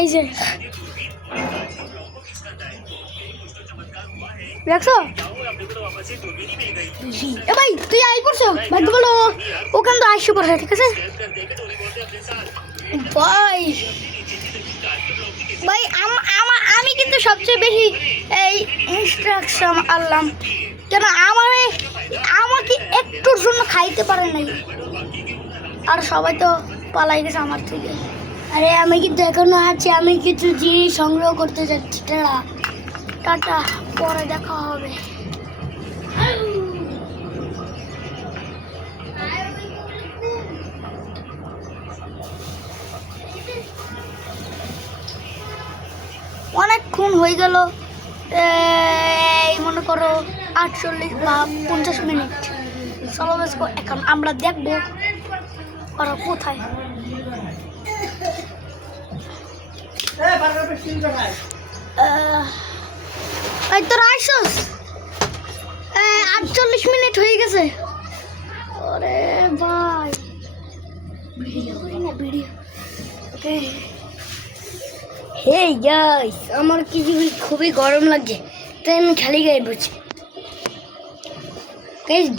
এই যে দেখছো এ ভাই তুই আই পড়ছো ভাগ্য বলো ওখান তো আসছে পড়ে ঠিক আছে ভাই ভাই আমি কিন্তু সবচেয়ে বেশি এই ইনস্ট্রাকশন আনলাম কেন আমাকে একটুর জন্য খাইতে পারে নাই আর সবাই তো পালাই গেছে আমার থেকে আরে আমি কিন্তু এখনো আছি আমি কিছু জিনিস সংগ্রহ করতে যাচ্ছি টাটা পরে দেখা হবে অনেকক্ষণ হয়ে গেল এই মনে করো 48 বা 50 মিনিট চলো এখন আমরা দেখবো ওরা কোথায় তোরা আইসস 48 মিনিট হয়ে গেছে আরে ভাই ভিডিও করি না ভিডিও ওকে হে গাইস আমার কিছু খুবই গরম লাগছে তাই আমি খালি গায়ে বসছি গাইস